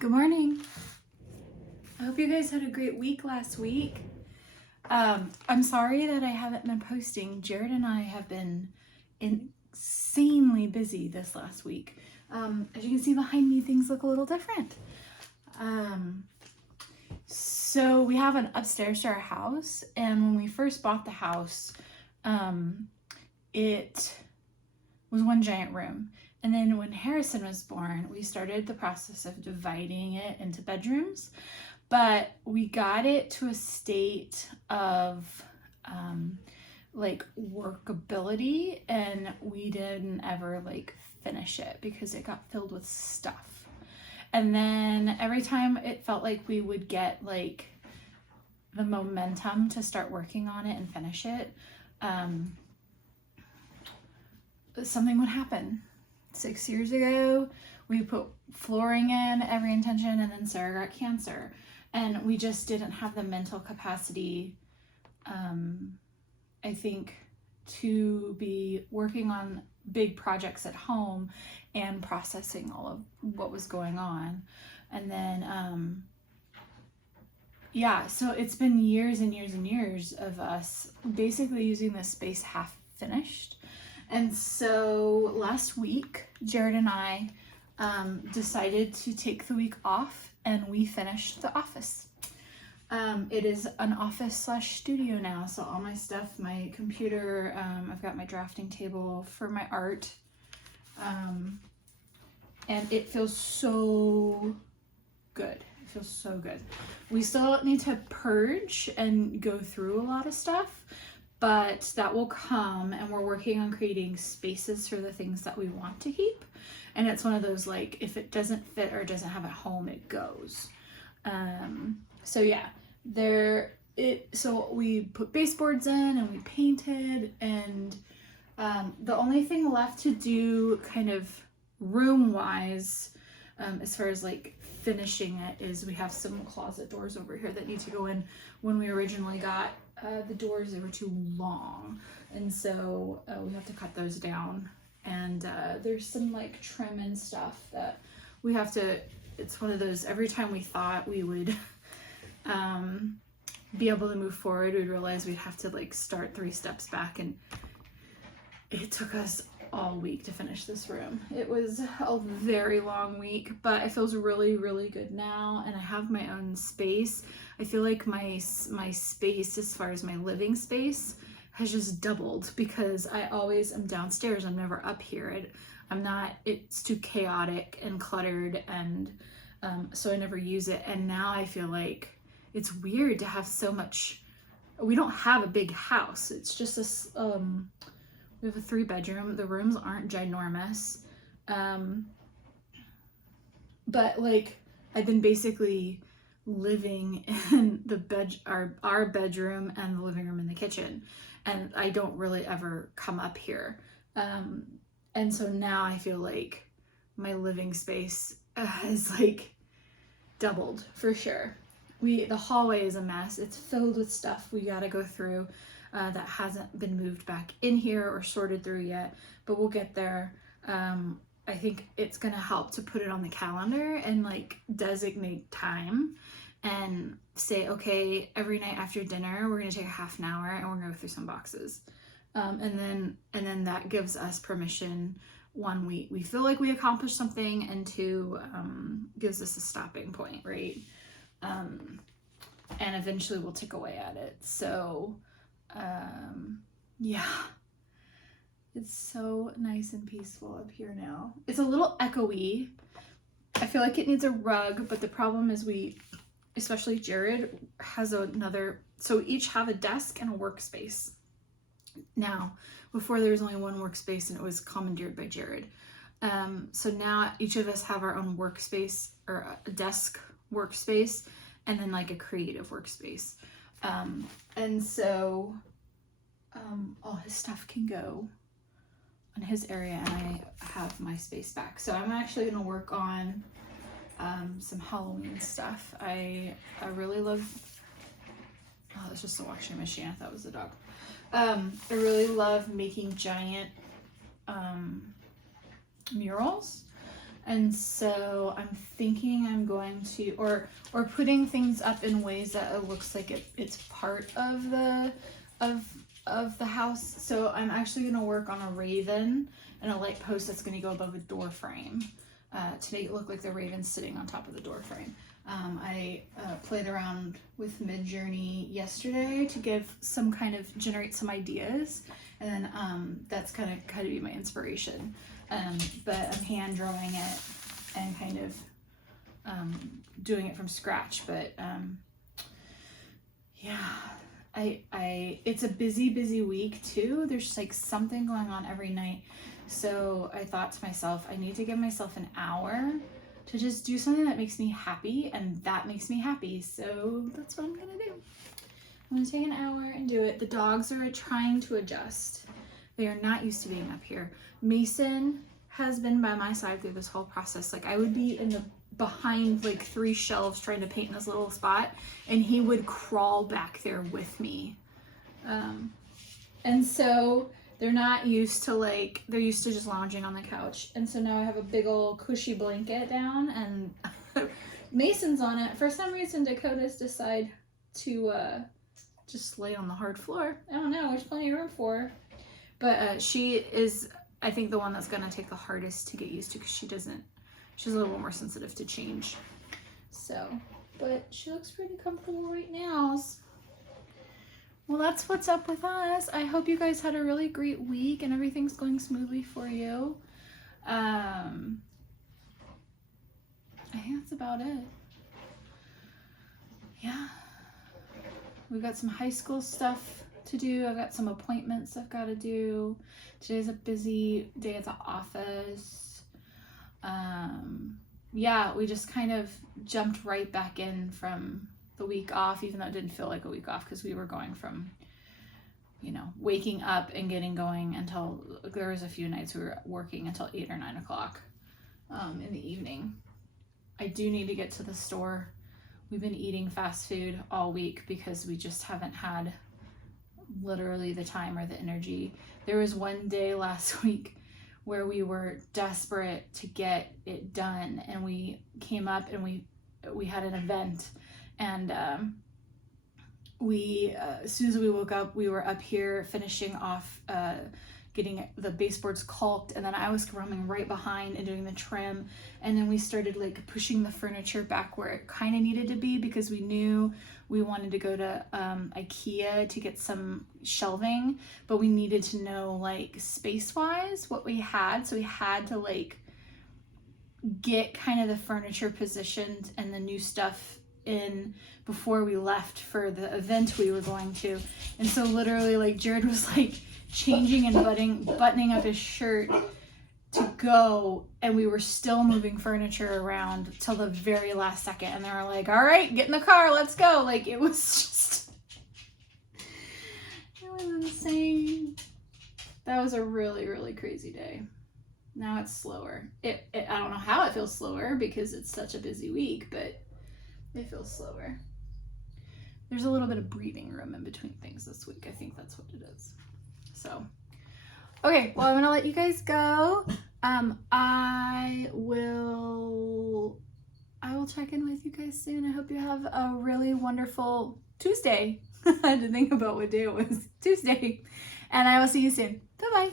Good morning. I hope you guys had a great week last week. I'm sorry that I haven't been posting. Jared and I have been insanely busy this last week. As you can see behind me, things look a little different. So we have an upstairs to our house, and when we first bought the house, it was one giant room. And then when Harrison was born, we started the process of dividing it into bedrooms, but we got it to a state of like workability, and we didn't ever like finish it because it got filled with stuff. And then every time it felt like we would get like the momentum to start working on it and finish it, something would happen. 6 years ago, we put flooring in every intention, and then Sarah got cancer, and we just didn't have the mental capacity, I think, to be working on big projects at home and processing all of what was going on. And then so it's been years and years and years of us basically using this space half finished. And so last week, Jared and I decided to take the week off, and we finished the office. It is an office / studio now, so all my stuff, my computer, I've got my drafting table for my art, and it feels so good. It feels so good. We still need to purge and go through a lot of stuff, but that will come, and we're working on creating spaces for the things that we want to keep. And it's one of those, like, if it doesn't fit or doesn't have a home, it goes. So we put baseboards in and we painted, and the only thing left to do kind of room wise, as far as like finishing it, is we have some closet doors over here that need to go in. When we originally got the doors, they were too long, and so we have to cut those down, and there's some like trim and stuff that we have to. It's one of those, every time we thought we would be able to move forward, we'd realize we'd have to like start 3 steps back, and it took us all week to finish this room. It was a very long week, but it feels really, really good now, and I have my own space. I feel like my space, as far as my living space, has just doubled, because I always am downstairs. I'm never up here. It's too chaotic and cluttered, and so I never use it. And now I feel like it's weird to have so much. We don't have a big house. It's just this, we have a 3-bedroom. The rooms aren't ginormous. But like, I've been basically living in our bedroom and the living room and the kitchen, and I don't really ever come up here. And so now I feel like my living space is like doubled for sure. The hallway is a mess. It's filled with stuff we gotta go through that hasn't been moved back in here or sorted through yet, but we'll get there. I think it's gonna help to put it on the calendar and like designate time and say, okay, every night after dinner, we're gonna take a half an hour and we're gonna go through some boxes. And then that gives us permission. 1, we feel like we accomplished something, and 2, gives us a stopping point, right? And eventually we'll tick away at it. So, it's so nice and peaceful up here now. It's a little echoey. I feel like it needs a rug, but the problem is especially Jared, has so we each have a desk and a workspace. Now, before there was only one workspace, and it was commandeered by Jared. So now each of us have our own workspace, or a desk workspace, and then like a creative workspace. And so all his stuff can go in his area, and I have my space back. So I'm actually gonna work on some Halloween stuff. I really love, that's just a washing machine. I thought it was a dog. I really love making giant murals, And so I'm thinking I'm going to, or putting things up in ways that it looks like it's part of the house. So I'm actually going to work on a raven and a light post that's going to go above a door frame to make it look like the raven's sitting on top of the door frame. I played around with Midjourney yesterday to generate some ideas, and that's kind of be my inspiration. But I'm hand drawing it and kind of doing it from scratch. But yeah, it's a busy week too. There's like something going on every night. So I thought to myself, I need to give myself an hour to just do something that makes me happy, and that makes me happy. So that's what I'm gonna do. I'm gonna take an hour and do it. The dogs are trying to adjust. They are not used to being up here. Mason has been by my side through this whole process. Like, I would be behind like 3 shelves trying to paint in this little spot, and he would crawl back there with me. And so they're not used to they're used to just lounging on the couch. And so now I have a big old cushy blanket down, and Mason's on it. For some reason, Dakota's decide to just lay on the hard floor. I don't know, there's plenty of room for her. But she is, I think, the one that's gonna take the hardest to get used to, because she's a little more sensitive to change. So, but she looks pretty comfortable right now. Well, that's what's up with us. I hope you guys had a really great week and everything's going smoothly for you. I think that's about it. Yeah. We've got some high school stuff to do. I've got some appointments I've got to do. Today's a busy day at the office. Yeah, we just kind of jumped right back in from the week off, even though it didn't feel like a week off, because we were going from, waking up and getting going until there was a few nights we were working until 8 or 9 o'clock in the evening. I do need to get to the store. We've been eating fast food all week because we just haven't had literally the time or the energy. There was one day last week where we were desperate to get it done, and we came up and we had an event. And as soon as we woke up, we were up here finishing off getting the baseboards caulked, and then I was coming right behind and doing the trim, and then we started pushing the furniture back where it kind of needed to be, because we knew we wanted to go to IKEA to get some shelving, but we needed to know space-wise what we had, so we had to get kind of the furniture positioned and the new stuff in before we left for the event we were going to. And so literally Jared was changing and buttoning up his shirt to go, and we were still moving furniture around till the very last second, and they were like, all right, get in the car, let's go. It was just, it was insane. That was a really, really crazy day. Now it's slower. I don't know how it feels slower, because it's such a busy week, but it feels slower. There's a little bit of breathing room in between things this week. I think that's what it is. So, okay, well, I'm gonna let you guys go. I will check in with you guys soon. I hope you have a really wonderful Tuesday. I had to think about what day it was. Tuesday. And I will see you soon. Bye-bye.